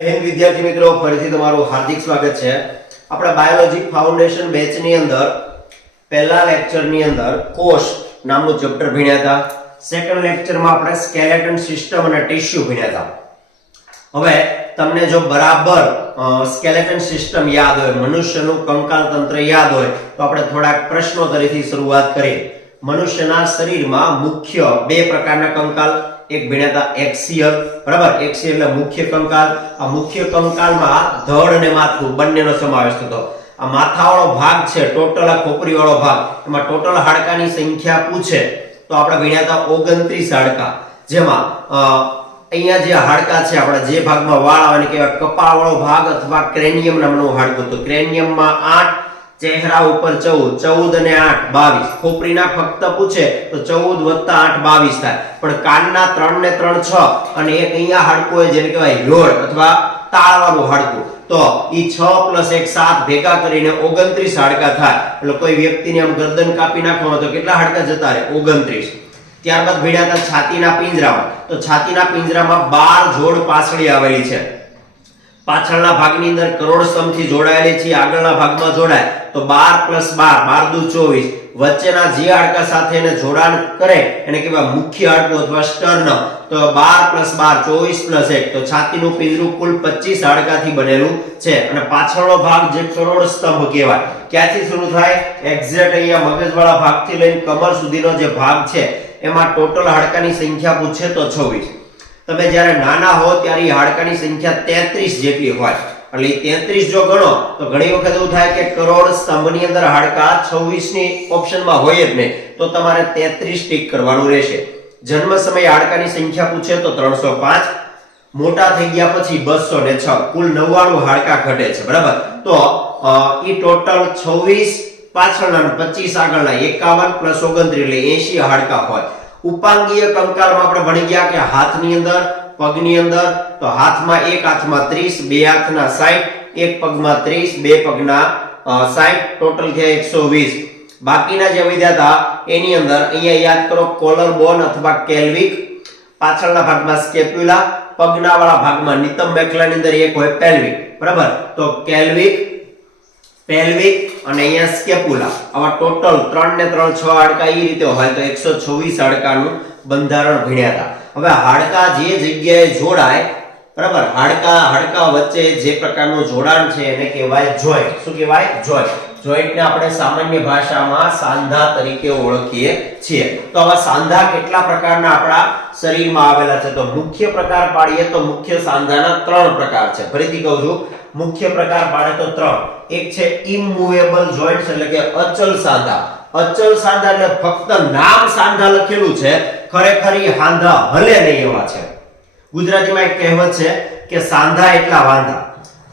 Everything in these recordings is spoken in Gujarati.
વિદ્યાર્થી મિત્રો ફરીથી તમારું હાર્દિક સ્વાગત છે આપણા બાયોલોજી ફાઉન્ડેશન બેચ ની અંદર પહેલા લેક્ચર ની અંદર કોષ નામનું ચેપ્ટર ભણ્યા હતા. સેકન્ડ લેક્ચર માં આપણે સ્કેલેટન સિસ્ટમ અને ટિશ્યુ ભણ્યા હતા. હવે તમને જો બરાબર સ્કેલેટન સિસ્ટમ યાદ હોય, મનુષ્યનું કંકાલ તંત્ર યાદ હોય તો આપણે થોડાક પ્રશ્નોત્તરીથી શરૂઆત કરીએ. મનુષ્યના શરીરમાં મુખ્ય બે પ્રકારના કંકાલ એક ભણ્યા એક્સિયલ, બરાબર. એક્સિયલ એટલે મુખ્ય કંકાલ. આ મુખ્ય કંકાલમાં ધડ અને માથું બંનેનો સમાવેશ થતો. આ માથાવાળો ભાગ છે ટોટલ, આ ખોપરીવાળો ભાગ, એમાં ટોટલ હાડકાની સંખ્યા પૂછે તો આપણે ભણ્યા 29 હાડકા. જેમાં અહીંયા જે હાડકા છે આપણે જે ભાગમાં વાળ આવે કહેવાય કપાળવાળો ભાગ અથવા ક્રેનિયમ નામનું હાડકું. તો ક્રેનિયમમાં 8, ચહેરા ઉપર 14 અને 8 22. ખોપરીના ફક્ત પૂછે તો 14 + 8 22 થાય. પણ કાનના 3 ને 3 6 અને એક અહીંયા હાડકું હોય જેને કહેવાય યોળ અથવા તાળવાળું હાડકું. તો ઈ 6 + 1 7 ભેગા કરીને 29 હાડકા થાય. એટલે કોઈ વ્યક્તિને આમ ગરદન કાપી નાખવાનો તો કેટલા હાડકા જતા રહે? 29. ત્યારબાદ ભેળ્યા હતા છાતીના પિંજરામાં. તો છાતીના પિંજરામાં 12 જોડ પાસળી આવેલી છે. પાછળના ભાગની અંદર કરોડસ્તંભથી જોડાયેલી છે, આગળના ભાગમાં જોડાય તો 12 + 12 12 × 24. વચ્ચેના જે હાડકા સાથે એને જોડાણ કરે એને કહેવાય મુખ્ય હાડકું અથવા સ્ટર્નમ. તો 12 + 12 24 + 1. તો છાતીનું પિંજરું કુલ 25 હાડકાથી બનેલું છે. અને પાછળનો ભાગ જે કરોડસ્તંભ કહેવાય, ક્યાંથી શરૂ થાય? એક્ઝેક્ટ અહીંયા મગજવાળા ભાગથી લઈને કમર સુધીનો જે ભાગ છે એમાં ટોટલ હાડકાની સંખ્યા પૂછે તો 26. તમે જ્યારે નાના હો ત્યારે હાડકાની સંખ્યા 33 જેટલી હોય. એટલે 33 જો ગણો તો ઘણી વખત એવું થાય કે કરોડ સ્તંભની અંદર હાડકા 26 ની ઓપ્શનમાં હોય જ નહીં, તો તમારે 33 ટીક કરવાનું રહેશે. જન્મ સમયે હાડકાની સંખ્યા પૂછે તો 305. મોટા થઈ ગયા પછી 206. કુલ 99 હાડકા ઘટે છે, બરાબર. તો ઈ ટોટલ 26 પાછળના 25 આગળના 51 + 29 એટલે 80 હાડકા હોય. ઉપાંગીય કંકાલમાં આપણે ભણી ગયા કે હાથની અંદર, પગની અંદર. તો હાથમાં એક હાથમાં 30, બે હાથના 60, એક પગમાં 30, બે પગના 60, ટોટલ થયા 120. બાકીના જે વધ્યા હતા એની અંદર અહીંયા યાદ કરો કોલર બોન અથવા કેલ્વિક, પાછળના ભાગમાં સ્કેપ્યુલા, પગના વાળા ભાગમાં નિતંબ મેખલાની અંદર એક હોય પેલ્વિક, બરાબર. તો કેલ્વિક, પેલ્વિક અને અહીંયા સ્કેપ્યુલા, આવા ટોટલ 3 ને 3 6 હાડકા એ રીતે હોય તો 126 હાડકાનું બંધારણ ભણ્યા હતા. હવે હાડકા જે જગ્યાએ જોડાય, બરાબર, હાડકા વચ્ચે જે પ્રકારનું જોડાણ છે એને કહેવાય જોઈન્ટ. શું કહેવાય? જોઈન્ટ. જોઈન્ટને આપણે સામાન્ય ભાષામાં સાંધા તરીકે ઓળખીએ છીએ. તો આવા સાંધા કેટલા પ્રકારના આપણા શરીરમાં આવેલા છે? તો મુખ્ય પ્રકાર પાડીએ તો મુખ્ય સાંધાના 3 પ્રકાર છે. ફરીથી કહું છું, મુખ્ય પ્રકાર પાડે તો 3. એક છે ઇમૂવેબલ જોઈન્ટ્સ એટલે કે અચલ સાંધા. અચલ સાંધા એટલે ફક્ત નામ સાંધા લખેલું છે, ખરેખર ઈ હાંધા હલે નહીં એવા છે. ગુજરાતીમાં એક કહેવત છે કે સાંધા એટલા વાંધા.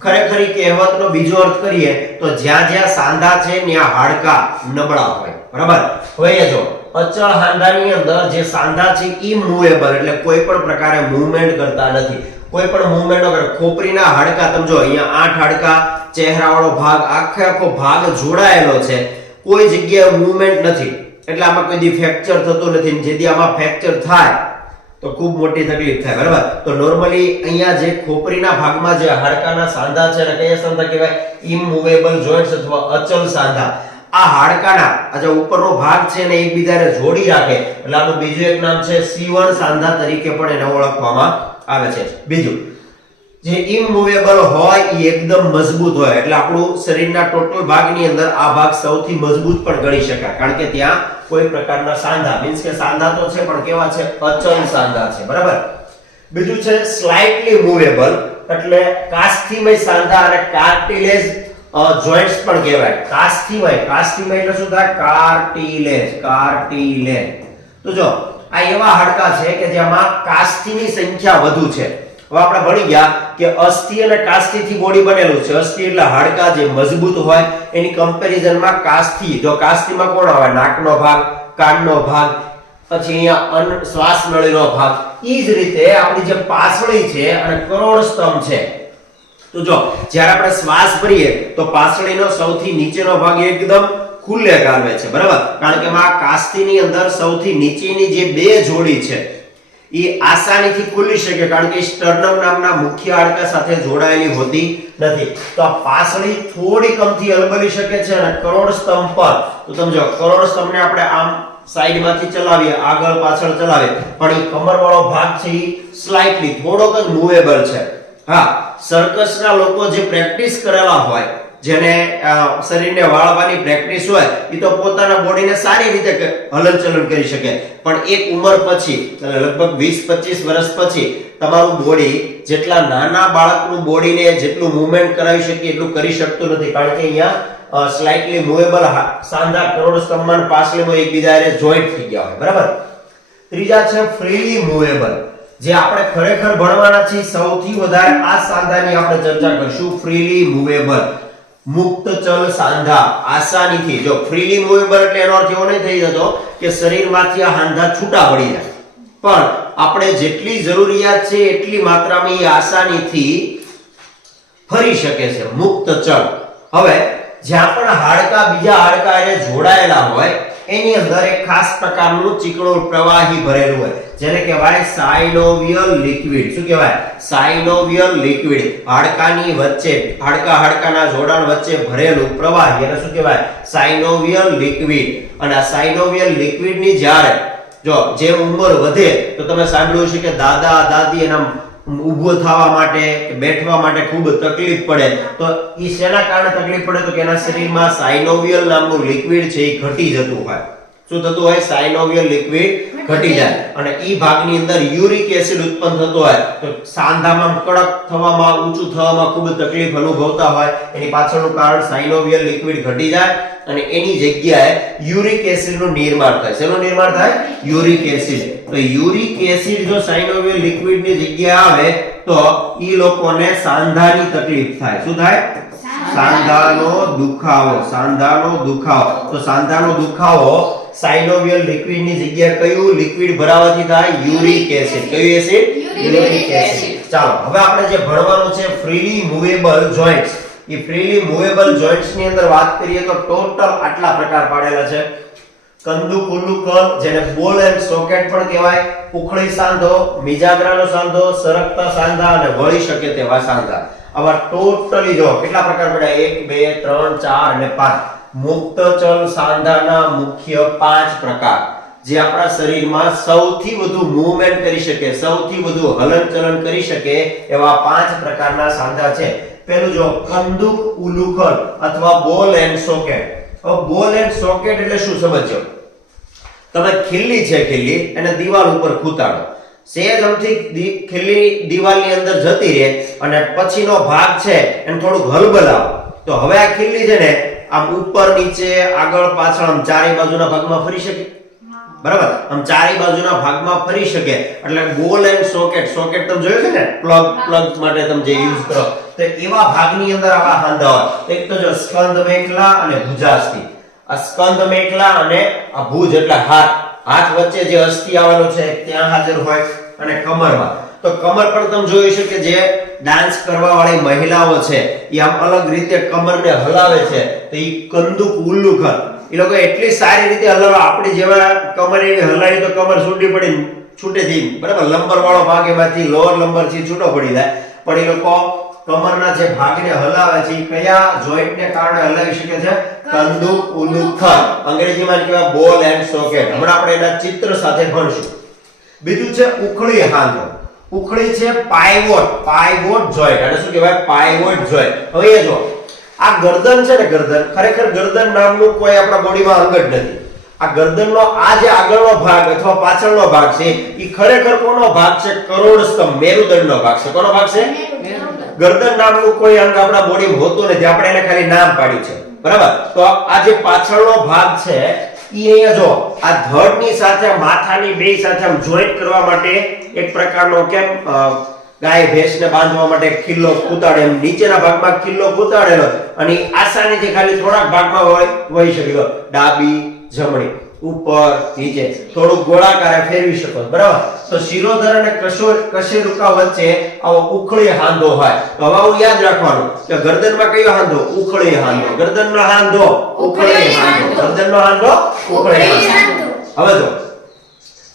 ખરેખર ઈ કહેવતનો બીજો અર્થ કરીએ તો જ્યાં જ્યાં સાંધા છે ત્યાં હાડકા નબળા હોય, બરાબર. હવે જો અચળ હાંધાની અંદર જે સાંધા છે ઇમૂવેબલ એટલે કોઈ પણ પ્રકારે મૂવમેન્ટ કરતા નથી, કોઈ પણ મૂવમેન્ટ વગર. ખોપરીના હાડકા તમે જો અહીંયા 8 હાડકા, ચહેરાવાળો ભાગ આખો ભાગ જોડાયેલો છે, કોઈ જગ્યાએ મૂવમેન્ટ નથી. એટલે આમાં કોઈ દી ફ્રેક્ચર થતું નથી. જેથી આમાં ફ્રેક્ચર થાય તો ખૂબ મોટી તકલીફ થાય, બરાબર. તો નોર્મલી અહીંયા જે ખોપરીના ભાગમાં જે હાડકાના સાંધા છે ને કયા સાંધા કહેવાય? ઇમૂવેબલ જોઈન્ટ્સ અથવા અચલ સાંધા. આ હાડકાના આ જે ઉપરનો ભાગ છે ને એકબીજાને જોડી રાખે એટલે આનું બીજું એક નામ છે સીવણ સાંધા તરીકે પણ એને ઓળખવામાં આવે છે. બીજું જે ઇમૂવેબલ હોય એ એકદમ મજબૂત હોય એટલે આપણું શરીરના ટોટલ ભાગની અંદર આ ભાગ સૌથી મજબૂત પણ ગણી શકાય, કારણ કે ત્યાં કોઈ પ્રકારના સાંધા મીન્સ કે સાંધા તો છે પણ કેવા છે? અચલ સાંધા છે, બરાબર. બીજું છે સ્લાઇટલી મૂવેબલ એટલે કાસ્થિમય સાંધા અને કાર્ટિલેજ જોઈન્ટ્સ પણ કહેવાય. કાસ્થિમય એટલે શું થાય? કાર્ટિલેજ. તો જો આ એવા હાડકા છે કે જેમાં કાસ્થિની સંખ્યા વધુ છે. હવે આપણે ભણી ગયા કે અસ્થિ અને કાસ્થિથી બોડી બનેલું છે. અસ્થિ એટલે હાડકા જે મજબૂત હોય એની કમ્પેરિઝનમાં કાસ્થિ. જો કાસ્થિમાં કોણ આવે? નાકનો ભાગ, કાનનો ભાગ, પછી અહીંયા શ્વાસ નળીનો ભાગ. ઈ જ રીતે આપણી જે પાસળી છે અને કરોડસ્તંભ છે. તો જો જ્યારે આપણે શ્વાસ ભરીએ તો પાસળીનો સૌથી નીચેનો ભાગ એકદમ ખુલ્લે ગાળવે છે, બરાબર. કારણ કે આ કાસ્થિની અંદર સૌથી નીચેની જે બે જોડી છે એ આસાનીથી ખુલી શકે કારણ કે સ્ટર્નમ નામના મુખ્ય હાડકા સાથે જોડાયેલી હોતી નથી. તો આ પાસળી થોડી કમથી હલબલી શકે છે અને કરોડ સ્તંભ પર તો તમે જો કરોડ સ્તંભને આપણે આમ સાઈડમાંથી ચલાવીએ, આગળ પાછળ ચલાવીએ, પણ એ કમરવાળો ભાગ છે એ સ્લાઇટલી થોડોક જ મૂવેબલ છે. હા, સર્કસના લોકો જે પ્રેક્ટિસ કરેલા હોય, જેને શરીરને વાળવાની પ્રેક્ટિસ હોય, એ તો પોતાના બોડીને સારી રીતે હલનચલન કરી શકે. પણ એક ઉંમર પછી લગભગ 20-25 વર્ષ પછી તમારું બોડી જેટલા નાના બાળકનું બોડીને જેટલું મૂવમેન્ટ કરાવી શકે એટલું કરી શકતું નથી કારણ કે અહીંયા સ્લાઇટલી મૂવેબલ સાંધા કરોડ સ્તંભમાં પાછળમાં એકબીજા હારે જોઈન્ટ થઈ ગયા હોય. બરાબર. ત્રીજા છે ફ્રીલી મૂવેબલ, જે આપણે ખરેખર ભણવાના છીએ સૌથી વધારે આ સાંધાની આપણે ચર્ચા કરીશું. ફ્રીલી મૂવેબલ, મુક્ત ચલ સાંધા, આસાનીથી. જો ફ્રીલી મૂવેબલ એટલે એનો અર્થ એવો નહીં થઈ જતો કે શરીરમાંથી આ સાંધા છૂટા પડી જાય, પણ આપણે જેટલી જરૂરિયાત છે એટલી માત્રામાં એ આસાનીથી ફરી શકે છે. મુક્ત ચલ. હવે જ્યાં પણ હાડકા બીજા હાડકા સાથે જોડાયેલા હોય એની અંદર એક ખાસ પ્રકારનું ચીકણું પ્રવાહી ભરેલું હોય જેને કહેવાય સાયનોવિયલ લિક્વિડ. શું કહેવાય? સાયનોવિયલ લિક્વિડ. હાડકાની વચ્ચે હાડકાના જોડાણ વચ્ચે ભરેલું પ્રવાહી એને શું કહેવાય? સાયનોવિયલ લિક્વિડ. અને આ સાયનોવિયલ લિક્વિડની જ્યારે જો જેમ ઉંમર વધે તો તમે સાંભળ્યું છે કે દાદા દાદી એના ઊભો થવા માટે કે બેઠવા માટે ખૂબ તકલીફ પડે. તો ઈ શેના કારણે તકલીફ પડે? તો કે એના શરીરમાં સાયનોવિયલ નામનું લિક્વિડ છે એ ઘટી જતું હોય. શું થતું હોય? સાયનોવિયલ લિક્વિડ ઘટી જાય અને ઈ ભાગની અંદર યુરિક એસિડ ઉત્પન્ન થતો હોય તો સાંધામાં કડક થવામાં, ઊંચું થવામાં ખૂબ તકલીફ અનુભવતા હોય. એની પાછળનું કારણ સાયનોવિયલ લિક્વિડ ઘટી જાય અને એની જગ્યાએ યુરિક એસિડનું નિર્માણ થાય. શેનું નિર્માણ થાય? Uric acid. તો યુરિક એસિડ જો સાયનોવિયલ લિક્વિડની જગ્યાએ આવે તો ઈ લોકોને સાંધાની તકલીફ થાય. શું થાય? સાંધાનો દુખાવો. સાંધાનો દુખાવો. તો સાંધાનો દુખાવો સાયનોવિયલ લિક્વિડની જગ્યાએ કયું લિક્વિડ ભરાવાથી થાય? Uric acid. કયું એસિડ? Uric acid. ચાલો હવે આપણે જે ભણવાનું છે ફ્રીલી મૂવેબલ જોઇન્ટ્સ. એ ફ્રીલી મૂવેબલ જોઇન્ટ્સ ની અંદર વાત કરીએ તો ટોટલ આટલા પ્રકાર પાડેલા છે. કંદુક ઉલ્લુકલ, જેને બોલ એન્ડ સોકેટ પણ કહેવાય, ઉખળી સાંધો, મિજાગરાનો સાંધો, સરકતા સાંધા અને વળી શકે તેવા સાંધા. આવા ટોટલી જો કેટલા પ્રકાર પડ્યા? 1 2 3 4 અને 5. મુક્ત ચલ સાંધાના મુખ્ય 5 પ્રકાર જે આપણા શરીરમાં સૌથી વધુ મૂવમેન્ટ કરી શકે, સૌથી વધુ હલનચલન કરી શકે એવા 5 પ્રકારના સાંધા છે. પેલું જો કંદુક ઉલુખલ અથવા બોલ એન્ડ સોકેટ. હવે બોલ એન્ડ સોકેટ એટલે શું સમજો? તમે ખીલ્લી છે, ખીલ્લી એને દીવાલ ઉપર ખૂતાડો, સેજ અમથી ખીલ્લી દીવાલની અંદર જતી રહે અને પછીનો ભાગ છે એને થોડુંક હલબલાવો તો હવે આ ખીલ્લી છે ને આમ ઉપર નીચે આગળ પાછળ આમ ચારે બાજુના ભાગમાં ફરી શકે. બરાબર? આમ ચારે બાજુના ભાગમાં ફરી શકે એટલે બોલ એન્ડ સોકેટ. સોકેટ તમે જોયું છે ને, પ્લગ માટે તમે જે યુઝ કરો તો એવા ભાગની અંદર આવા હાંધા હોય. એક તો જો સ્કંદ મેખલા અને ભુજાસ્થિ. આ સ્કંદ મેખલા અને આ ભુજ એટલે હાથ વચ્ચે જે અસ્થિ આવેલો છે ત્યાં હાજર હોય. અને કમરમાં તો કમર પણ તમે જોયું છે કે જે ડાન્સ કરવા વાળી મહિલાઓ છે એ આમ અલગ રીતે કમરને હલાવે છે તો એ કંદુક ઉલ્લુખલ. એ લોકો એટલી સારી રીતે હલાવે, આપણી જેવા કમર એવી હલાવી તો કમર છૂટી પડી છૂટેથી. બરાબર? લંબર વાળો ભાગ એમાંથી લોઅર લંબર થી છૂટો પડી જાય. પણ એ લોકો કમરના જે ભાગને હલાવે છે એ કયા જોઈન્ટને કારણે હલાવી શકે છે? કંદુક ઉલ્લુખલ. અંગ્રેજીમાં કહેવાય બોલ એન્ડ સોકેટ. હમણાં આપણે એના ચિત્ર સાથે ભણશું. બીજું છે ઉખળી હાંધો. ઉખળી છે પાઇવોટ જોઈન્ટ. અને શું કહેવાય? Pivot joint. હવે એ જો આ ગરદન છે ને, ગરદન ખરેખર ગરદન નામનું કોઈ આપણા બોડીમાં અંગ જ નથી. આ ગરદનનો આ જે આગળનો ભાગ અથવા પાછળનો ભાગ છે એ ખરેખર કોનો ભાગ છે? કરોડ સ્તંભ, મેરુદંડનો ભાગ છે. કોનો ભાગ છે? ગરદન નામનું કોઈ અંગ આપણા બોડીમાં હોતું નથી, આપણે એને ખાલી નામ પાડ્યું છે. બરાબર? તો આ જે પાછળનો ભાગ છે ઈ અહીંયા જો આ ધડની સાથે માથાની બે સાથે આમ જોઈન્ટ કરવા માટે એક પ્રકારનો કેમ ગાય ભેંસને બાંધવા માટે ખિલ્લો કૂતાડે એમ નીચેના ભાગમાં ખિલ્લો કૂતાડેલો અને આસાનીથી ખાલી થોડાક ભાગમાં વહી શકે. ડાબી જમણી ઉપર નીચે થોડું ગોળાકારે ફેરવી શકો. બરાબર? તો શિરોધર અને કશેરુકા વચ્ચે આવો ઉખળી હાંધો હોય. તો હવે હું યાદ રાખવાનું કે ગરદનમાં કયો હાંધો? ઉખળી હાંધો. ગરદનનો હાંધો ઉખળી હાંધો. ગરદનનો હાંધો ઉખળી હાંધો. હવે જો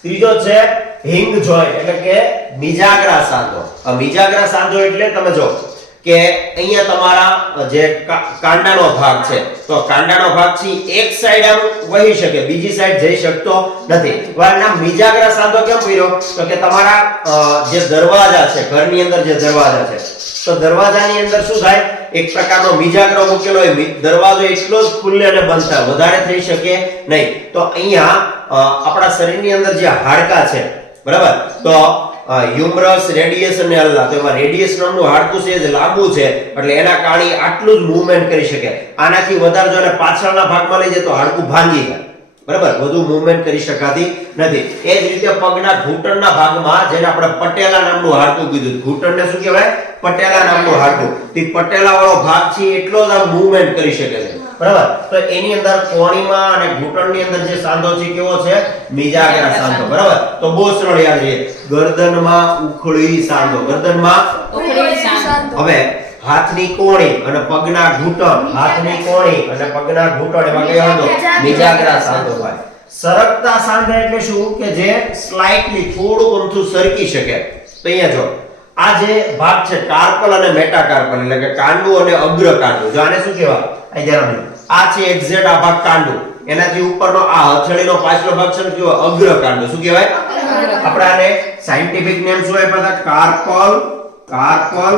ત્રીજો છે હિંગ જોઈન્ટ એટલે કે મિજાગ્રા સાંધો. આ મિજાગ્રા સાંધો એટલે તમે જો કે અહીંયા તમારા જે કાંડાનો ભાગ છે તો કાંડાનો ભાગ છે એક સાઈડ આમ વહી શકે બીજી સાઈડ જઈ શકતો નથી. વારના મિજાગ્રા સાંધો કેમ કર્યો તો કે તમારા જે દરવાજા છે ઘરની અંદર જે દરવાજા છે તો દરવાજાની અંદર શું થાય એક પ્રકારનો મિજાગ્રો મૂકેલો હોય દરવાજો એટલો જ ખુલ્લે અને બંધ થાય વધારે થઈ શકે નહીં. તો અહીંયા આપણા શરીરની અંદર જે હાડકા છે બરાબર તો હ્યુમરસ રેડિયસ અને અલ્લા તો એમાં રેડિયસ નામનું હાડકું છે જે લાંબુ છે એટલે એના કારણે આટલું જ મૂવમેન્ટ કરી શકે. આનાથી વધારે જો એને પાછળના ભાગમાં લઈ જાય તો હાડકું ભાંગી જાય બરાબર વધુ મૂવમેન્ટ કરી શકાતી નથી. એ જ રીતે પગના ઘૂંટણના ભાગમાં જેને આપણે પટેલા નામનું હાડકું કીધું ઘૂંટણને શું કહેવાય પટેલા નામનું હાડકું તે પટેલા વાળો ભાગ છે એટલો જ આમ મૂવમેન્ટ કરી શકે છે બરાબર. તો એની અંદર કોણીમાં અને ઘૂંટણની અંદર જે સાંધો છે કેવો છે મિજાગ્રા સાંધો બરાબર. તો બહુ સરળ યાદ રહે ગરદનમાં ઉખળી સાંધો ગરદનમાં ઉખળી સાંધો. હવે હાથની કોણી અને પગના ઘૂંટણ હાથની કોણી અને પગના ઘૂંટણ એમાં કયો સાંધો મિજાગ્રા સાંધો હોય. સરકતા સાંધા એટલે શું કે જે સ્લાઇટલી થોડું અમથું સરકી શકે. તો અહીંયા જો આ જે ભાગ છે કાર્પલ અને મેટાકાર્પલ એટલે કે કાંડું અને અગ્રકાંડું. જો આને શું કહેવાય આ ધ્યાન રાખજો આ છે એક્ઝેક્ટ આ ભાગ કાંડું એનાથી ઉપરનો આ હથેળીનો પાછલો ભાગ છે કેવો અગ્રકાંડું શું કહેવાય. આપણે આને સાયન્ટિફિક નેમ શું આપ્યા હતા કાર્પલ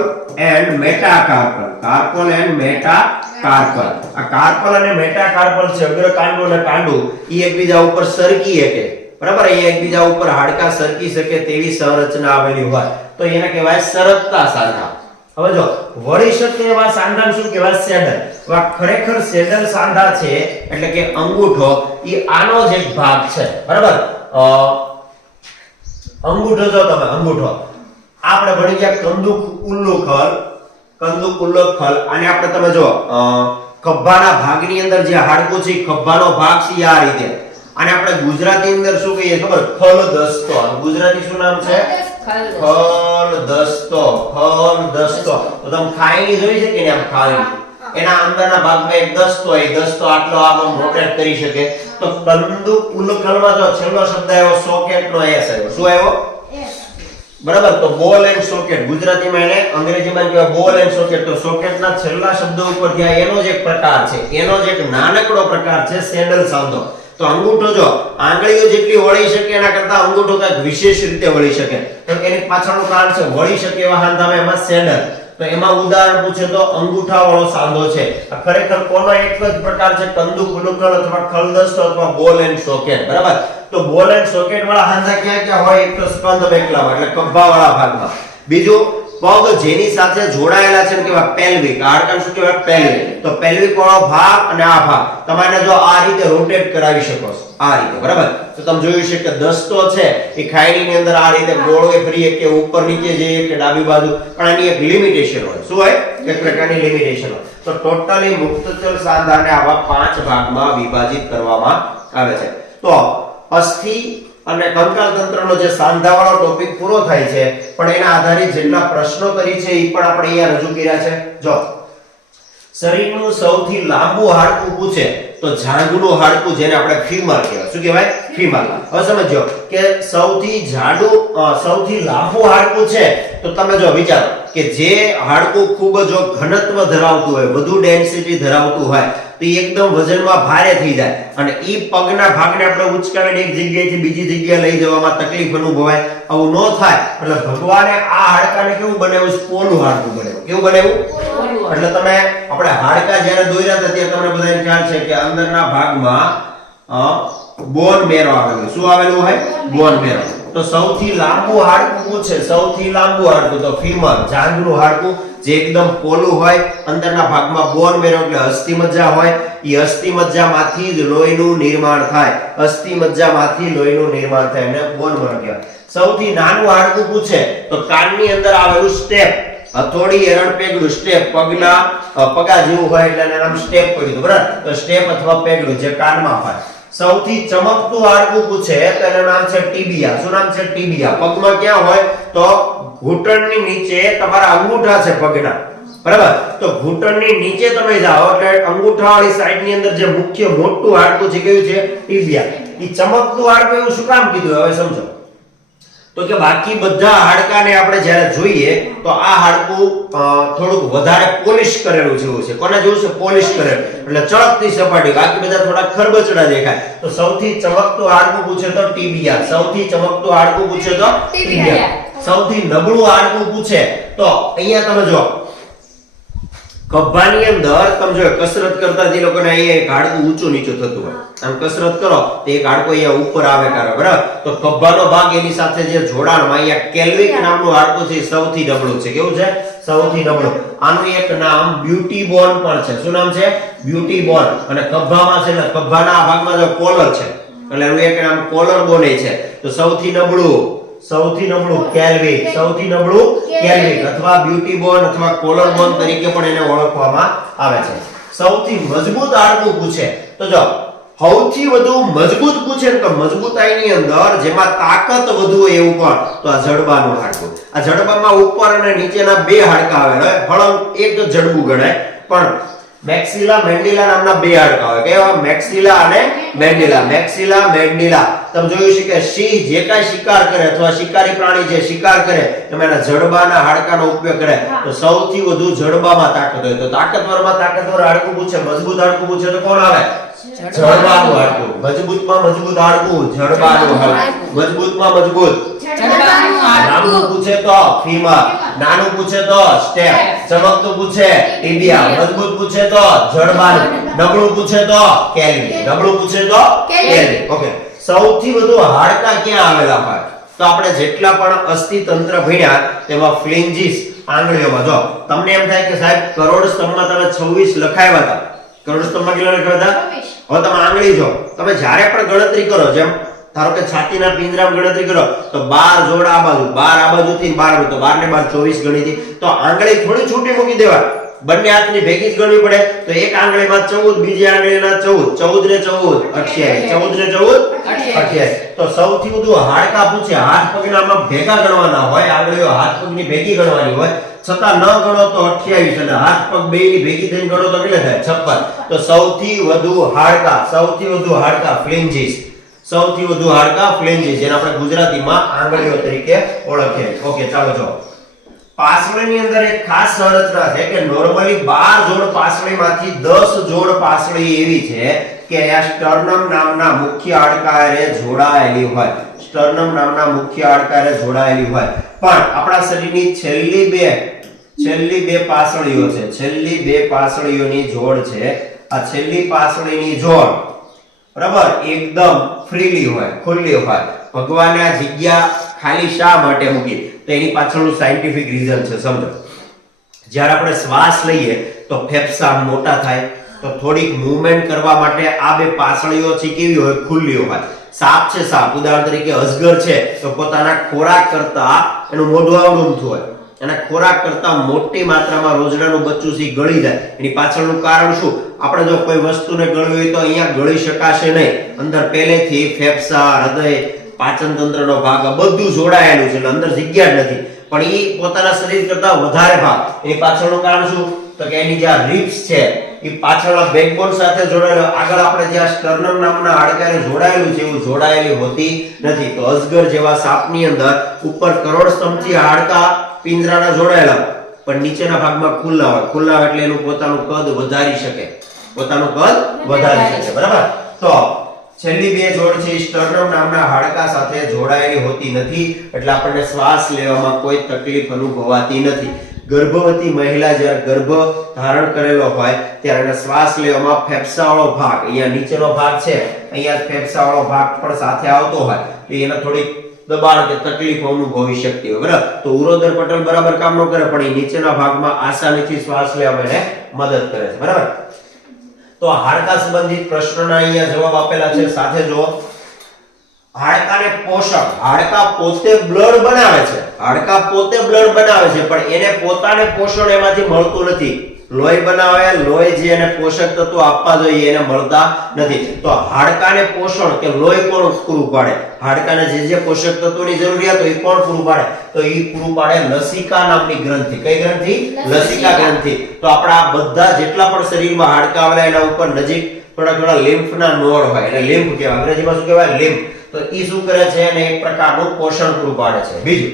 એન્ડ મેટાકાર્પલ કાર્પલ એન્ડ મેટાકાર્પલ. આ કાર્પલ અને મેટાકાર્પલ છે અગ્રકાંડું અને કાંડું ઈ એકબીજા ઉપર સરકી શકે બરાબર. અહીંયા એકબીજા ઉપર હાડકા સરકી શકે તેવી સંરચના આવેલી હોય તો એને કહેવાય સરકતા સાંધા. હવે જો વળી શકે એવા સાંધાને શું કહેવાય સેડલ. આ ખરેખર સેડલ સાંધા છે એટલે કે અંગૂઠો ઈ આનો જ એક ભાગ છે બરાબર. અંગૂઠો જો તમે અંગૂઠો આપણે ભણી ગયા કંદુક ઉલ્લુખલ અને આપણે તમે જો ખભાના ભાગની અંદર જે હાડકું છે ખભાનો ભાગ છે આ રીતે અને આપણે ગુજરાતી અંદર શું કહીએ ખબર ખલ દસ્તો. ગુજરાતી શું નામ છે ખલ દસ્તો. તો તમે ખાઈ જોઈ છે કે આમ ખાઈ એના અંદરના ભાગમાં એક દસ્તો એ દસ્તો આટલો આમ રોટેટ કરી શકે. તો કંદુક ઉલ્લુખલમાં જો છેલ્લો શબ્દ આવ્યો સોકેટ નો એસ આવ્યો શું આવ્યો બરાબર. તો બોલ એન્ડ સોકેટ ગુજરાતીમાં એને અંગ્રેજીમાં કહેવાય બોલ એન્ડ સોકેટ. તો સોકેટના છેલ્લા શબ્દો ઉપર ત્યાં એનો જ એક પ્રકાર છે એનો જ એક નાનકડો પ્રકાર છે સેડલ સાંધો. તો અંગૂઠો જો આંગળીઓ જેટલી વળી શકે એના કરતા અંગૂઠો કંઈક વિશેષ રીતે વળી શકે તો એની પાછળનું કારણ છે વળી શકે એવા સાંધામાં એમાં સેડલ. તો એમાં ઉદાહરણ પૂછે તો અંગૂઠા વાળો સાંધો છે. આ ખરેખર કોનો એક જ પ્રકાર છે કંદુક ઉલ્લુખલ અથવા ખલદસ્તો અથવા બોલ એન્ડ સોકેટ બરાબર. તો બોલ એન્ડ સોકેટ વાળા સાંધા ક્યાં હોય એક તો સ્કંદ મેખલામાં એટલે ખભા વાળા ભાગમાં. બીજું પગ જેની સાથે જોડાયેલા છે કેવા પેલ્વિક હાડકાને શું કહેવાય પેલ્વિક. તો પેલ્વિક વાળો ભાગ અને આ ભાગ તમારે જો આ રીતે રોટેટ કરાવી શકો છો આ રીતે બરાબર. તો તમે જોયું છે કે દસ્તો છે એ ખાઈની અંદર આ રીતે ગોળવે ફરીએ કે ઉપર નીચે જઈએ કે ડાબી બાજુ પણ એની એક લિમિટેશન હોય શું હોય એક પ્રકારની લિમિટેશન હોય. તો ટોટલી મુક્તચલ સાંધાને આવા 5 ભાગમાં વિભાજિત કરવામાં આવે છે. તો અસ્થિ અને કંકાલ તંત્રનો જે સાંધાવાળો ટોપિક પૂરો થાય છે પણ એના આધારિત જેટલા પ્રશ્નો કરી છે એ પણ આપણે અહીંયા રજૂ કર્યા છે. જો શરીરનું સૌથી લાંબુ હાડકું પૂછે તો જાંઘનું હાડકું જેને આપણે ફીમર કહેવાય શું કહેવાય ફીમર. હવે સમજો કે સૌથી લાંબુ હાડકું છે તો તમે જો વિચારો કે જે હાડકું ખૂબ જ ઘનત્વ ધરાવતું હોય વધુ ડેન્સિટી ધરાવતું હોય તો એકદમ વજનમાં ભારે થઈ જાય અને ઈ પગના ભાગને આપણે ઉચકાવીને એક જગ્યાએથી બીજી જગ્યાએ લઈ જવામાં તકલીફ અનુભવાય. આવું ન થાય એટલે ભગવાને આ હાડકાને કેવું બનાવ્યું પોલું હાડકું બનાવ્યું. કેવું બનાવ્યું એટલે તમે આપણે હાડકા જ્યારે દોર્યા હતા ત્યારે તમને બધાને ખ્યાલ છે કે અંદરના ભાગમાં બોન મેરો આવેલું શું આવેલું હોય બોન મેરો. તો સૌથી લાંબુ હાડકું છે સૌથી લાંબુ હાડકું તો ફીમર જાંઘનું હાડકું જે એકદમ પોલું હોય અંદરના ભાગમાં બોન મેરો એટલે અસ્થિ મજ્જા હોય ઈ અસ્થિ મજ્જામાંથી જ લોહીનું નિર્માણ થાય અસ્થિ મજ્જામાંથી લોહીનું નિર્માણ થાય અને બોન મેરો કહેવાય. સૌથી નાનું હાડકું પૂછે તો કાનની અંદર આવેલું સ્ટેપ હથોડી એરણ પેગડું સ્ટેપ પગા જેવું હોય એટલે એનું નામ સ્ટેપ પડ્યું બરાબર. તો સ્ટેપ અથવા પેગડું જે કાનમાં હોય. સૌથી ચમકતું હાડકું પૂછે તો એનું નામ છે ટીબિયા. શું નામ છે ટીબિયા. પગમાં ક્યાં હોય તો ઘૂંટણની નીચે તમારા અંગૂઠા છે પગના બરાબર. તો ઘૂંટણની નીચે તમે જાઓ એટલે અંગૂઠાવાળી સાઈડની અંદર જે મુખ્ય મોટું હાડકું છે કયું છે ટીબિયા. ઈ ચમકતું હાડકું એવું શું કામ કીધું હવે સમજો. તો કે બાકી બધા હાડકાને આપણે જ્યારે જોઈએ તો આ હાડકું થોડુંક વધારે પોલિશ કરેલું જેવું છે. કોના જેવું છે? પોલિશ કરેલું, એટલે ચળકતી સપાટી. બાકી બધા થોડા ખરબચડા દેખાય. તો સૌથી ચમકતું હાડકું પૂછે તો ટીબિયા. સૌથી ચમકતું હાડકું પૂછે તો ટીબિયા. સૌથી નબળું હાડકું પૂછે તો અહીંયા તમે જો ખભાની અંદર તમે જો કસરત કરતા તે લોકોને અહીંયા એક હાડકું ઊંચું નીચું થતું હોય. આમ કસરત કરો તો એક હાડકું અહીંયા ઉપર આવે કરે, બરાબર? તો ખભાનો ભાગ એની સાથે જે જોડાણમાં અહીંયા કેલ્વિક નામનું હાડકું છે સૌથી નબળું છે. કેવું છે? સૌથી નબળું. આનું એક નામ બ્યુટી બોન પણ છે. શું નામ છે? બ્યુટી બોન. અને ખભામાં છે ને ખભાના આ ભાગમાં જો કોલર છે એટલે એનું એક નામ કોલર બોન છે. તો સૌથી નબળું કેલ્વિક. સૌથી નબળું કેલ્વિક અથવા બ્યુટી બોન અથવા કોલર બોન તરીકે પણ એને ઓળખવામાં આવે છે. સૌથી મજબૂત હાડકું પૂછે તો જો સૌથી વધુ મજબૂત પૂછે તો મજબૂતાઈની અંદર જેમાં તાકાત વધુ હોય એવું પણ તો આ જડબાનું હાડકું. આ જડબામાં ઉપર અને નીચેના બે હાડકા આવે. હવે ફળંગ એક જડબું ગણાય, પણ મેક્સિલા મેન્ડિલા નામના બે હાડકા હોય. કેવા? મેક્સિલા અને મેન્ડિલા. મેક્સિલા મેન્ડિલા. તમે જોયું છે કે સિંહ જે કાંઈ શિકાર કરે અથવા શિકારી પ્રાણી જે શિકાર કરે એમાં એના જડબાના હાડકાનો ઉપયોગ કરે. તો સૌથી વધુ જડબામાં તાકાત હોય. તો તાકાતવરમાં તાકાતવર હાડકું પૂછે, મજબૂત હાડકું પૂછે તો કોણ આવે? જડબાનું હાડકું. મજબૂતમાં મજબૂત હાડકું જડબાનું હાડકું. મજબૂતમાં મજબૂત જડબાનું હાડકું. નાનું પૂછે તો ફીમર, નાનું પૂછે તો સ્ટેપ, ચમકતું પૂછે ટીબિયા, મજબૂત પૂછે તો જડબાનું, નબળું પૂછે તો કેલ્વિક. નબળું પૂછે તો કેલ્વિક. ઓકે. સૌથી વધુ હાડકા ક્યાં આવેલા હોય? તો આપણે જેટલા પણ અસ્થિતંત્ર ભણ્યા તેમાં ફ્લિન્જીસ આંગળીઓમાં. જો તમને એમ થાય કે સાહેબ કરોડ સ્તંભમાં તમે 26 લખાવ્યા હતા. કરોડ સ્તંભમાં કેટલા લખાવ્યા હતા? હવે તમે આંગળી જો, તમે જ્યારે પણ ગણતરી કરો, જેમ ધારો કે છાતીના પિંજરામાં ગણતરી કરો તો 12 જોડ આ બાજુ, 12 આ બાજુથી 12, તો 12 ને 12 24 ગણી હતી. તો આંગળી થોડી છૂટી મૂકી દેવા, બંને હાથની ભેગી જ ગણવી પડે. તો એક આંગળીમાં 14, બીજી આંગળીના 14, 14 ને 14 28, 14 ને 14 28. તો સૌથી વધુ હાડકા પૂછે. હાથ પગનામાં ભેગા ગણવાના હોય, આંગળીઓ હાથ પગની ભેગી ગણવાની હોય, છતાં ન ગણો તો 28 અને હાથ પગ બેયની ભેગી થઈને ગણો તો કેટલા થાય? 56. તો સૌથી વધુ હાડકા ફ્લિન્જીસ. સૌથી વધુ હાડકા ફ્લિન્જીસ, જેને આપણે ગુજરાતીમાં આંગળીઓ તરીકે ઓળખીએ. ઓકે, ચાલો જો પાસળીની અંદર એક ખાસ સંરચના છે કે નોર્મલી 12 જોડ પાસળીમાંથી 10 જોડ પાસળી એવી છે કે આ સ્ટર્નમ નામના મુખ્ય હાડકાએ જોડાયેલી હોય. સ્ટર્નમ નામના મુખ્ય હાડકાએ જોડાયેલી હોય. પણ આપણા શરીરની છેલ્લી બે પાસળીઓ છે. છેલ્લી બે પાસળીઓની જોડ છે. આ છેલ્લી પાસળીની જોડ બરાબર એકદમ ફ્રીલી હોય, ખુલ્લી હોય. ભગવાને આ જગ્યા ખાલી શા માટે મૂકી? તો એની પાછળનું સાયન્ટિફિક રીઝન છે. સમજો, જ્યારે આપણે શ્વાસ લઈએ તો ફેફસા મોટા થાય, તો થોડીક મૂવમેન્ટ કરવા માટે આ બે પાસળીઓ છે કેવી હોય? ખુલ્લી હોય. સાપ છે, સાપ ઉદાહરણ તરીકે અજગર છે, તો પોતાના ખોરાક કરતા એનું મોઢું આવડું હોય, એના ખોરાક કરતા મોટી માત્રામાં રોજડાનું બચ્ચું છે ગળી જાય. એની પાછળનું કારણ શું? આપણે જો કોઈ વસ્તુને ગળવી હોય તો અહીંયા ગળી શકાશે નહીં. અંદર પહેલેથી ફેફસા, હૃદય, પાચન તંત્રનો ભાગ આ બધું જોડાયેલું છે, એટલે અંદર જગ્યા જ નથી. પણ એ પોતાના શરીર કરતા વધારે ભાગ, એની પાછળનું કારણ શું? તો કે એની જે રિબ્સ છે એ પાછળના બેકબોન સાથે જોડાયેલો. આગળ આપણે જે સ્ટર્નમ નામના હાડકાને જોડાયેલું છે એવું જોડાયેલી હોતી નથી. તો અજગર જેવા સાપની અંદર ઉપર કરોડ સ્તંભથી હાડકા પિંજરાના જોડાયેલા, પણ નીચેના ભાગમાં ખુલ્લા હોય. ખુલ્લા હોય એટલે એનું પોતાનું કદ વધારી શકે. બરાબર? તો છેલ્લી બે જોડ છે સ્ટર્નમ નામના હાડકા સાથે જોડાયેલી હોતી નથી, એટલે આપણને શ્વાસ લેવામાં કોઈ તકલીફ અનુભવાતી નથી. ગર્ભવતી મહિલા જ્યારે ગર્ભ ધારણ કરેલો હોય ત્યારે શ્વાસ લેવામાં ફેફસાવાળો ભાગ, અહીંયા નીચેનો ભાગ છે, અહીંયા ફેફસાવાળો ભાગ પણ સાથે આવતો હોય તો એને થોડીક દબાણ કે તકલીફ અનુભવી શકતી હોય. બરાબર? તો ઉરોદર પટલ બરાબર કામ ન કરે, પણ એ નીચેના ભાગમાં આસાનીથી શ્વાસ લેવામાં એને મદદ કરે છે. બરાબર? તો હાડકા સંબંધિત પ્રશ્નોના અહીંયા જવાબ આપેલા છે. સાથે જો હાડકાને પોષક, હાડકા પોતે બ્લડ બનાવે છે. હાડકા પોતે બ્લડ બનાવે છે, પણ એને પોતાને પોષણ એમાંથી મળતું નથી. લોહી બનાવે, લોહી જે એને પોષક તત્વો આપવા જોઈએ એને મળતા નથી. તો હાડકાને પોષણ કે લોહી કોણ પૂરું પાડે? હાડકાને જે પોષક તત્વોની જરૂરિયાત હોય એ કોણ પૂરું પાડે? તો એ પૂરું પાડે લસિકા નામની ગ્રંથિ. કઈ ગ્રંથિ? લસિકા ગ્રંથિ. તો આપણા બધા જેટલા પણ શરીરમાં હાડકા આવેલા એના ઉપર નજીક થોડા લિમ્ફના નોડ હોય, એટલે લિમ્ફ કહેવાય. અંગ્રેજીમાં શું કહેવાય? લિમ્ફ. તો ઈ શું કરે છે અને એક પ્રકારનું પોષણ પૂરું પાડે છે. બીજું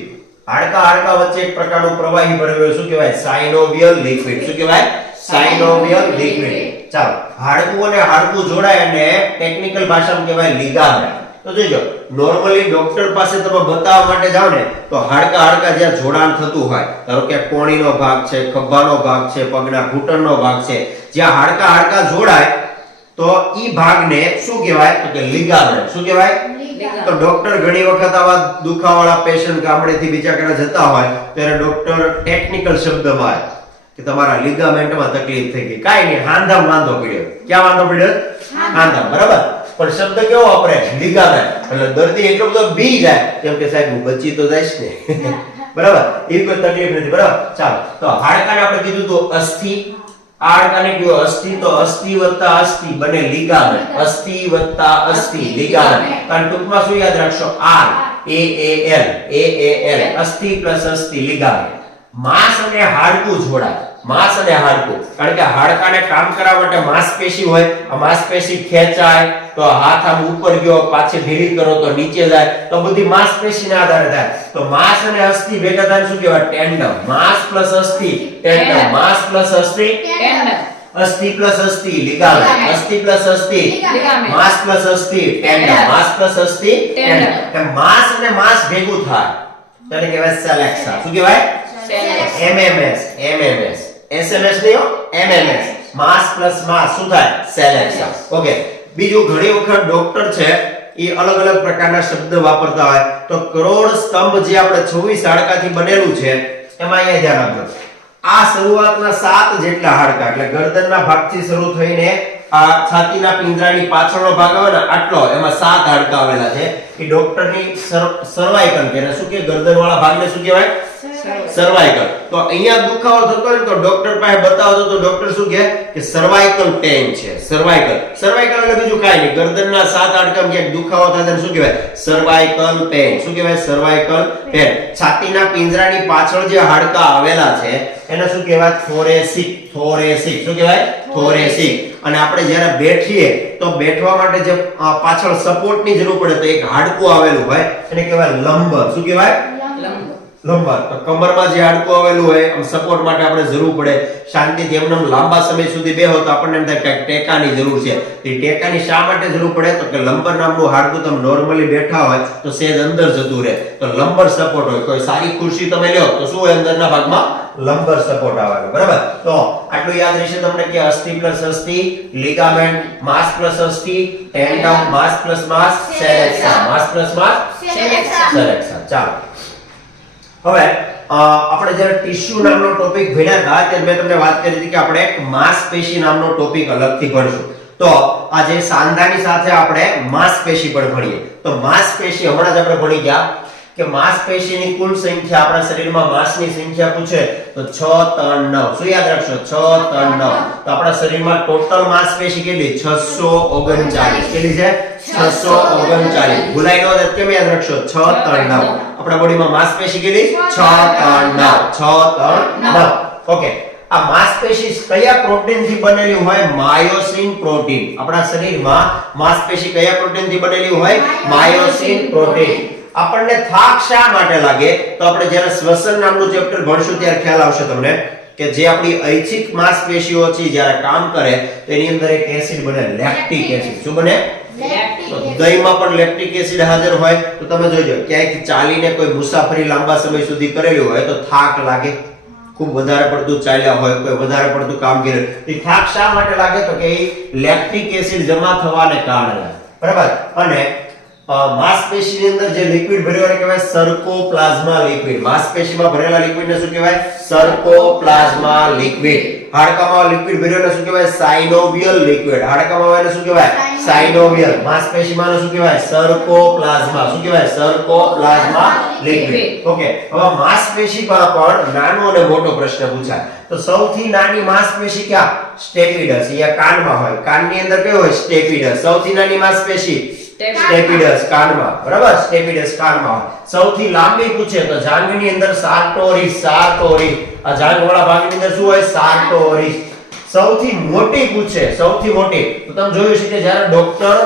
હાડકા વચ્ચે એક પ્રકારનું પ્રવાહી ભરેલું શું કહેવાય? સાયનોવિયલ લિક્વિડ. શું કહેવાય? સાયનોવિયલ લિક્વિડ. ચાલો, હાડકું અને હાડકું જોડાય અને ટેકનિકલ ભાષામાં કહેવાય લિગામેન્ટ. તો જોજો, નોર્મલી ડોક્ટર પાસે તમે બતાવવા માટે જાવ ને તો હાડકા જ્યાં જોડાણ થતું હોય, ધારો કે કોણીનો ભાગ છે, ખભાનો ભાગ છે, પગના ઘૂંટણનો ભાગ છે, જ્યાં હાડકા જોડાય તો ઈ ભાગને શું કહેવાય? તો કે લિગામેન્ટ. શું કહેવાય? તો ડોક્ટર ઘણી વખત આવા દુખાવાળા પેશન્ટ ગામડેથી બીજા કಡೆ જતા હોય ત્યારે ડોક્ટર ટેકનિકલ શબ્દમાં કે તમારા લિગામેન્ટમાં તકલીફ થઈ ગઈ, કાઈ નહીં, હાંધામાં વાંધો પડ્યો. ક્યાં વાંધો પડ્યો? હાંધામાં. બરાબર. પણ શબ્દ કેવો વાપરે? લિગામેન્ટ. એટલે દર્દી એટલો બધો બી જાય કેમ કે સાહેબ હું બચી તો જઈશ ને. બરાબર, એવી કોઈ તકલીફ નથી. બરાબર. ચાલો, તો હાડકાને આપણે કીધું તો અસ્થિ, હાડકાને કીધું અસ્થિ, તો અસ્થિ વત્તા અસ્થિ બને લિગામેન્ટ. અસ્થિ વત્તા અસ્થિ લિગામેન્ટ. કારણ ટૂંકમાં શું યાદ રાખશો? આર એ એલ અસ્થિ પ્લસ અસ્થિ લિગામેન્ટ. માંસ અને હાડકું જોડાય. માંસ અને હાડકું, કારણ કે હાડકાને કામ કરવા માટે માંસપેશી હોય. આ માંસપેશી ખેંચાય તો હાથ આમ ઉપર ગયો, પાછી ઢીલી કરો તો નીચે જાય, તો બધી માંસપેશીના આધારે થાય. તો માંસ અને અસ્થિ ભેગા થાય શું કહેવાય? ટેન્ડમ. માંસ પ્લસ અસ્થિ ટેન્ડમ. માંસ પ્લસ અસ્થિ ટેન્ડમ. અસ્થિ પ્લસ અસ્થિ લિગામેન્ટ. અસ્થિ પ્લસ અસ્થિ લિગામેન્ટ. માંસ પ્લસ અસ્થિ ટેન્ડમ. માંસ પ્લસ અસ્થિ ટેન્ડમ. કે માંસ અને માંસ ભેગું થાય તેને કહેવાય સેલેક્સા. શું કહેવાય? MMS. SMS નહીં હો, MMS. માસ પ્લસ માસ શું થાય? સેલેક્સા. ઓકે. બીજું, ઘણી વખત ડોક્ટર છે એ અલગ અલગ પ્રકારના શબ્દ વાપરતા હોય તો કરોડ સ્તંભ જે આપણે 26 હાડકાથી બનેલું છે એમાં અહીંયા ધ્યાન આપજો. આ શરૂઆતના 7 જેટલા હાડકા, એટલે ગરદનના ભાગથી શરૂ થઈને આ છાતીના પિંજરાની પાછળનો ભાગ આવે ને આટલો, એમાં 7 હાડકા આવેલા છે. એ ડોક્ટરની સર્વાઇકલ કે શું કે ગરદનવાળા ભાગને શું કહેવાય? સર્વાઇકલ. તો અહીંયા દુખાવો થતો હોય તો ડોક્ટર પાસે બતાવો તો ડોક્ટર શું કહે કે સર્વાઇકલ પેઇન છે. સર્વાઇકલ એટલે બીજું કાઈ નહીં, ગરદનના 7 હાડકામાં ક્યાંક દુખાવો થાય તેને શું કહેવાય? Cervical pain. શું કહેવાય? Cervical pain. છાતીના પિંજરાની પાછળ જે હાડકા આવેલા છે એને શું કહેવાય? થોરેસિક. શું કહેવાય? થોરેસિક. અને આપણે જ્યારે બેઠીએ તો બેઠવા માટે જે પાછળ સપોર્ટની જરૂર પડે તો એક હાડકું આવેલું હોય એને કહેવાય લંબર. શું કહેવાય? લંબર. તો કમરમાં જે હાડકું આવેલું હોય સપોર્ટ માટે આપણે જરૂર પડે, શાંતિથી એમને લાંબા સમય સુધી બેહો તો આપણને એમ થાય કે ટેકાની જરૂર છે. એ ટેકાની શા માટે જરૂર પડે? તો કે લંબર નામનું હાડકું તમે નોર્મલી બેઠા હોય તો સેજ અંદર જતું રહે, તો લંબર સપોર્ટ હોય. કોઈ સારી ખુરશી તમે લ્યો તો શું હોય? અંદરના ભાગમાં લંબર સપોર્ટ આવેલો. બરાબર. તો આટલું યાદ રહેશે તમને કે અસ્થિ પ્લસ અસ્થિ લિગામેન્ટ, માસ પ્લસ અસ્થિ ટેન્ડમ, માસ પ્લસ માસ સેલેક્સા, માસ પ્લસ માસ સેલેક્સા. ચાલો, હવે આપણે જ્યારે ટિશ્યુ નામનો ટોપિક ભણ્યા હતા ત્યારે મેં તમને વાત કરી હતી કે આપણે એક માંસપેશી નામનો ટોપિક અલગથી ભણશું. તો આજે સાંધાની સાથે આપણે માંસપેશી પણ ભણીએ. તો માંસપેશી હમણાં જ આપણે ભણી ગયા કે માંસપેશીની કુલ સંખ્યા આપણા શરીરમાં માંસની સંખ્યા પૂછે તો 6, 3, 9. શું યાદ રાખશો? 6, 3, 9. તો આપણા શરીરમાં ટોટલ માંસપેશી કેટલી? 639. કેટલી છે? 639. ભૂલાઈ ન જાય કેમ યાદ રાખશો? 6, 3, 9. આપણા બોડીમાં માંસપેશી કેટલી? 6, 3, 9. 6, 3, 9. ઓકે. આ માંસપેશી કયા પ્રોટીનથી બનેલી હોય? Myosin protein. આપણા શરીરમાં માંસપેશી કયા પ્રોટીનથી બનેલી હોય? Myosin protein. આપણને થાક શા માટે લાગે? તો આપણે જ્યારે શ્વસન નામનું ચેપ્ટર ભણશું ત્યારે ખ્યાલ આવશે તમને કે જે આપણી ઐચ્છિક માંસપેશીઓ છે જ્યારે કામ કરે તેની અંદર એક એસિડ બને, લેક્ટિક એસિડ. શું બને? દહીંમાં પણ લેક્ટિક એસિડ હાજર હોય. તો તમે જોજો ક્યાંક ચાલીને કોઈ મુસાફરી લાંબા સમય સુધી કરેલી હોય તો થાક લાગે, ખૂબ વધારે પડતું ચાલ્યા હોય, કોઈ વધારે પડતું કામ કર્યું, એ થાક શા માટે લાગે? તો કે લેક્ટિક એસિડ જમા થવાને કારણે. બરાબર. અને માંસપેશીની અંદર જે લિક્વિડ ભર્યો એને કહેવાય સર્કોપ્લાઝ્મા લિક્વિડ. માંસપેશીમાં ભરેલા લિક્વિડને શું કહેવાય? સર્કોપ્લાઝ્મા લિક્વિડ. હાડકામાં લિક્વિડ ભર્યો એને શું કહેવાય? સાયનોવિયલ લિક્વિડ. હાડકામાં એને શું કહેવાય? સાયનોવિયલ. માંસપેશીમાં શું કહેવાય? સર્કોપ્લાઝ્મા. શું કહેવાય? સર્કોપ્લાઝ્મા લિક્વિડ. ઓકે. હવે માંસપેશીમાં પણ નાનો અને મોટો પ્રશ્ન પૂછાય. તો સૌથી નાની માંસપેશી ક્યાં? સ્ટેપિડસ. અહીંયા કાનમાં હોય. કાનની અંદર કયો હોય? સ્ટેપિડસ. સૌથી નાની માંસપેશી સ્ટેપિડસ કાનમાં. બરાબર. સ્ટેપિડસ કાનમાં. સૌથી લાંબી પૂછે તો જાંઘની અંદર સાર્ટોરિસ. આ જાંઘવાળા ભાગની અંદર શું હોય? સાર્ટોરિસ. સૌથી મોટી પૂછે, સૌથી મોટી તો તમે જોયું છે કે જ્યારે ડોક્ટર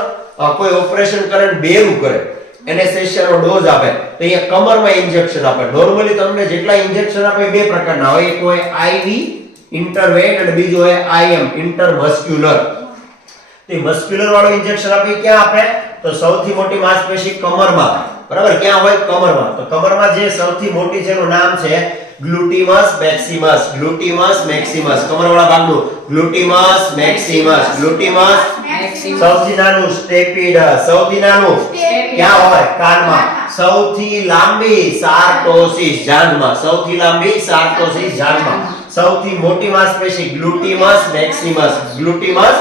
કોઈ ઓપરેશન કરે ને બેરું કરે એનેસ્થેસિયાનો ડોઝ આપે તો અહીંયા કમરમાં ઇન્જેક્શન આપે. નોર્મલી તમને જેટલા ઇન્જેક્શન આપે બે પ્રકારના હોય, એક હોય આઈવી ઇન્ટરવેન અને બીજો હોય આઈએમ ઇન્ટરમસ્ક્યુલર. તે મસ્ક્યુલર વાળો ઇન્જેક્શન આપે ક્યાં આપે તો સૌથી મોટી માંસપેશી કમરમાં, બરાબર? ક્યાં હોય? કમરમાં. તો કમરમાં જે સૌથી મોટી છે એનું નામ છે ગ્લુટીમસ મેક્સિમસ. ગ્લુટીમસ મેક્સિમસ કમરવાળા ભાગનું ગ્લુટીમસ મેક્સિમસ. ગ્લુટીમસ સૌથી નાનું સ્ટેપિડસ. સૌથી નાનું ક્યાં હોય? કાનમાં. સૌથી લાંબી સાર્ટોસિસ જાંઘમાં. સૌથી લાંબી સાર્ટોસિસ જાંઘમાં. સૌથી મોટી માંસપેશી ગ્લુટીમસ મેક્સિમસ. ગ્લુટીમસ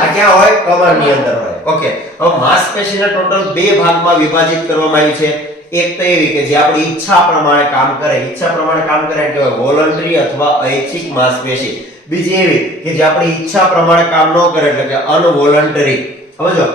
આ ક્યાં હોય? કમરની અંદર હોય. ઓકે, હવે માંસપેશીને ટોટલ બે ભાગમાં વિભાજિત કરવામાં આવી છે. એક તો એવી કે જે આપણી ઈચ્છા પ્રમાણે કામ કરે. ઈચ્છા પ્રમાણે કામ કરે એટલે વોલન્ટરી અથવા ઐચ્છિક માંસપેશી. બીજી એવી કે જે આપણી ઈચ્છા પ્રમાણે કામ ન કરે એટલે કે અનવોલન્ટરી. હવે જો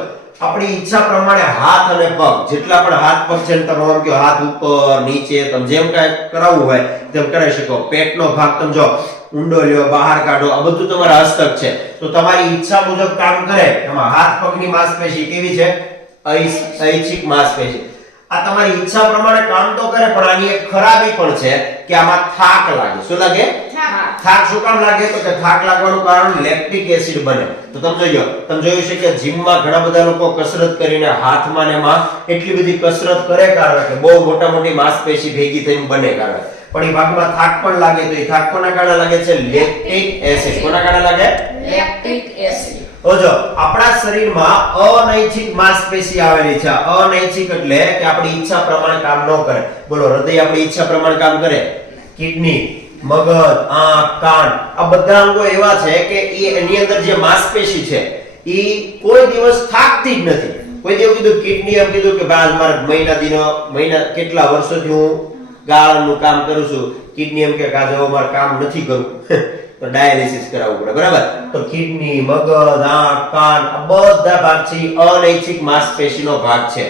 આપણી ઈચ્છા પ્રમાણે હાથ અને પગ, જેટલા પણ હાથ પગ છે તમે આમ કહો હાથ ઉપર નીચે તમે જેમ કાંઈ કરાવવું હોય તેમ કરાવી શકો. પેટનો ભાગ તમે જો ઊંડો લ્યો, બહાર કાઢો, આ બધું તમારા હસ્તક છે. તો તમારી ઈચ્છા મુજબ કામ કરે. એમાં હાથ પગની માંસપેશી કેવી છે? ઐચ્છિક માંસપેશી. આ તમારી ઈચ્છા પ્રમાણે કામ તો કરે પણ આની એક ખરાબી પણ છે કે આમાં થાક લાગે. શું લાગે? થાક. શું કામ લાગે તો કે થાક લાગવાનું કારણ લેક્ટિક એસિડ બને. તો તમે જોયું છે કે જીમમાં ઘણા બધા લોકો કસરત કરીને હાથમાં ને એમાં એટલી બધી કસરત કરે કારણ કે બહુ મોટી માંસપેશી ભેગી થઈને બને કારણ પણ એ ભાગમાં થાક પણ લાગે. તો એ થાક કોના કારણે લાગે છે? Lactic acid. કોના કારણે લાગે? Lactic acid. જો આપણા શરીરમાં અનૈચ્છિક માંસપેશી આવેલી છે. અનૈચ્છિક એટલે કે આપણી ઈચ્છા પ્રમાણે કામ ન કરે. બોલો, હૃદય આપણી ઈચ્છા પ્રમાણે કામ કરે? કિડની, મગજ, આંખ, કાન આ બધા અંગો એવા છે કે એની અંદર જે માંસપેશી છે એ કોઈ દિવસ થાકતી જ નથી. કોઈ દિવસ કીધું કિડની એમ કીધું કે ભાઈ મારા કેટલા વર્ષોથી હું ગાળણનું કામ કરું છું. કિડની એમ કે કાજો મારે કામ નથી કરવું તો ડાયાલિસિસ કરાવવું પડે, બરાબર? તો કિડની, મગજ, આંખ, કાન આ બધા ભાગ છે અનૈચ્છિક માંસપેશીનો ભાગ છે.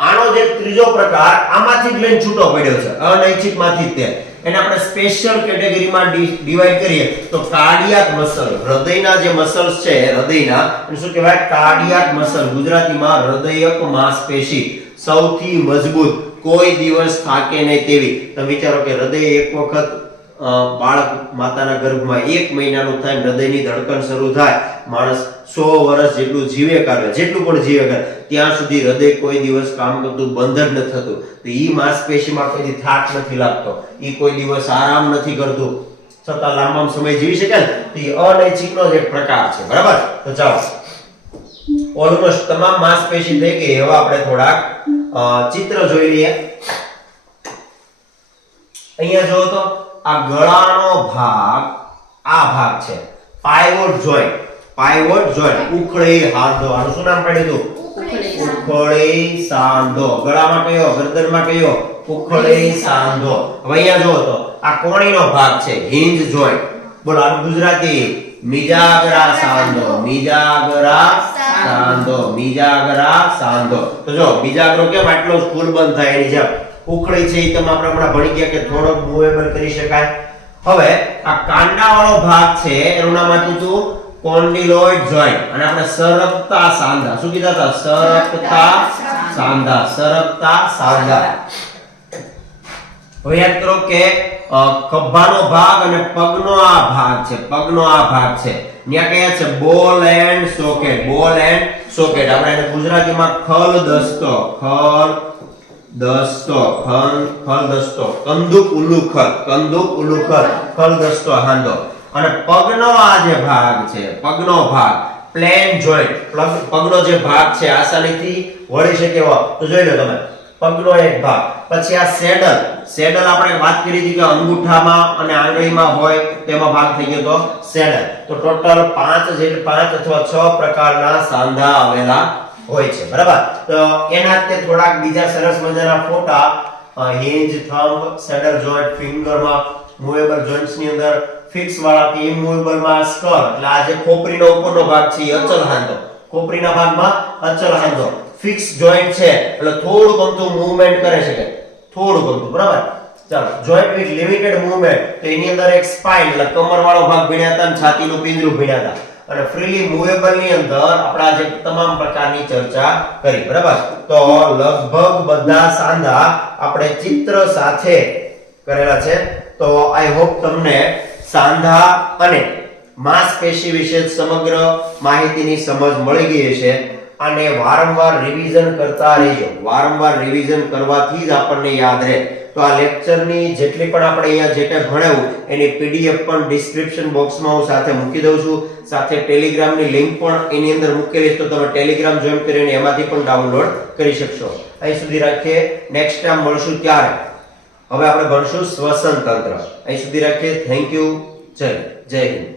આનો જે ત્રીજો પ્રકાર આમાંથી જ લઈને છૂટો પડ્યો છે, અનૈચ્છિકમાંથી જ તે. એને આપણે સ્પેશિયલ કેટેગરીમાં ડિવાઇડ કરીએ તો કાર્ડિયાક મસલ. હૃદયના જે મસલ્સ છે હૃદયના એને શું કહેવાય? Cardiac muscle. ગુજરાતીમાં હૃદયક માંસપેશી સૌથી મજબૂત, કોઈ દિવસ થાકે નહીં તેવી. તમે વિચારો કે હૃદય એક વખત બાળક માતાના ગર્ભમાં 1 મહિનાનું થાય હૃદયની ધડકન શરૂ થાય, માણસ 100 વર્ષ જેટલું જીવે કરે, જેટલું પણ જીવે કરે ત્યાં સુધી હૃદય કોઈ દિવસ કામ કરતું બંધ જ નથી થતું. તો ઈ માંસપેશીમાં કોઈ થાક નથી લાગતો, ઈ કોઈ દિવસ આરામ નથી કરતું, છતાં લાંબા સમય જીવી શકે ને. તો ઈ અનૈચ્છિકનો જ એક પ્રકાર છે, બરાબર? તો ચાલો, ઓલમોસ્ટ તમામ માંસપેશી થઈ ગઈ. હવે આપણે થોડાક ચિત્ર જોઈ લઈએ. અહીંયા જો તો આ ગળાનો ભાગ, આ ભાગ છે પાઇવોટ જોઈન્ટ. પાઇવોટ જોઈન્ટ, ઉખળી હાંધો. આનું શું નામ પડ્યું હતું? ઉખળી સાંધો. ગળામાં કયો? ગરદનમાં કયો? ઉખળી સાંધો. હવે અહીંયા જો તો આ કોણીનો ભાગ છે હિંજ જોઈન્ટ. બોલો આનું ગુજરાતી? મિજાગરા સાંધો. મિજાગરા સાંધો. મિજાગરા સાંધો. તો જો મિજાગરો કેમ આટલો ફૂલ બંધ થાય એની જેમ ઉખળી છે એ તમે આપણે હમણાં ભણી ગયા કે થોડોક મૂવેબલ કરી શકાય. હવે આ કાંડાવાળો ભાગ છે એનું નામ આપ્યું હતું કોન્ડિલોઇડ જોઈન્ટ. અને આપણે સરકતા સાંધા. શું કીધા હતા? સરકતા સાંધા. સરકતા સાંધા. હવે યાદ કરો કે ખભાનો ભાગ અને પગનો આ ભાગ છે. પગનો આ ભાગ છે ત્યાં કયા છે? બોલ એન્ડ સોકેટ. બોલ એન્ડ સોકેટ. આપણે એને ગુજરાતીમાં ખલ દસ્તો. ખલ દસ્તો. ખલ દસ્તો. કંદુક ઉલુખલ. કંદુક ઉલુખલ. ખલ દસ્તો હાંધો. અને પગનો આ જે ભાગ છે, પગનો ભાગ પ્લેન જોઈન્ટ. પગનો જે ભાગ છે આસાનીથી વળી શકે એવો. તો જોઈ લો તમે પગનો એક ભાગ. પછી આ સેડલ. સેડલ આપણે વાત કરી હતી કે અંગૂઠામાં અને આંગળીમાં હોય તેમાં ભાગ થઈ ગયો તો સેડલ. તો ટોટલ 5 અથવા 6 પ્રકારના સાંધા આવેલા હોય છે, બરાબર? તો એના તે થોડાક બીજા સરસ મજાના ફોટા હિંજ, થંબ, સેડલ જોઈન્ટ, ફિંગરમાં મૂવેબલ જોઈન્ટ્સ ની અંદર ફિક્સ વાળા કે ઇમૂવેબલ માં સ્કલ. એટલે આ જે ખોપરીનો ઉપરનો ભાગ છે એ અચલ હાંધો. ખોપરીના ભાગમાં અચલ હાંધો. ફિક્સ જોઈન્ટ છે એટલે થોડું ગમતું મૂવમેન્ટ કરે છે, થોડું ગમતું, બરાબર? ચાલો, જોઈન્ટ વિથ લિમિટેડ મૂવમેન્ટ. તો એની અંદર એક સ્પાઇન એટલે કમર વાળો ભાગ ભણ્યા હતા અને છાતીનું પિંજરું ભણ્યા હતા. અને ફ્રીલી મૂવેબલ ની અંદર આપણે આજે તમામ પ્રકારની ચર્ચા કરી, બરાબર? તો લગભગ બધા સાંધા આપણે ચિત્ર સાથે કરેલા છે. તો આઈ હોપ તમને સાંધા અને માંસપેશી વિશે સમગ્ર માહિતીની સમજ મળી ગઈ હશે. અને વારંવાર રિવિઝન કરતા રહેજો. વારંવાર રિવિઝન કરવાથી જ આપણને યાદ રહે. તો આ લેક્ચરની જેટલી પણ આપણે અહીંયા જે કંઈ ભણાવ્યું એની પીડીએફ પણ ડિસ્ક્રિપ્શન બોક્સમાં હું સાથે મૂકી દઉં છું. સાથે ટેલિગ્રામની લિંક પણ એની અંદર મૂકેલી છે, તો તમે ટેલિગ્રામ જોઈન કરીને એમાંથી પણ ડાઉનલોડ કરી શકશો. અહીં સુધી રાખીએ. નેક્સ્ટ ટાઈમ મળશું ત્યારે હવે આપણે ભણશું શ્વસન તંત્ર. અહીં સુધી રાખીએ. Thank you. જય હિન્દ.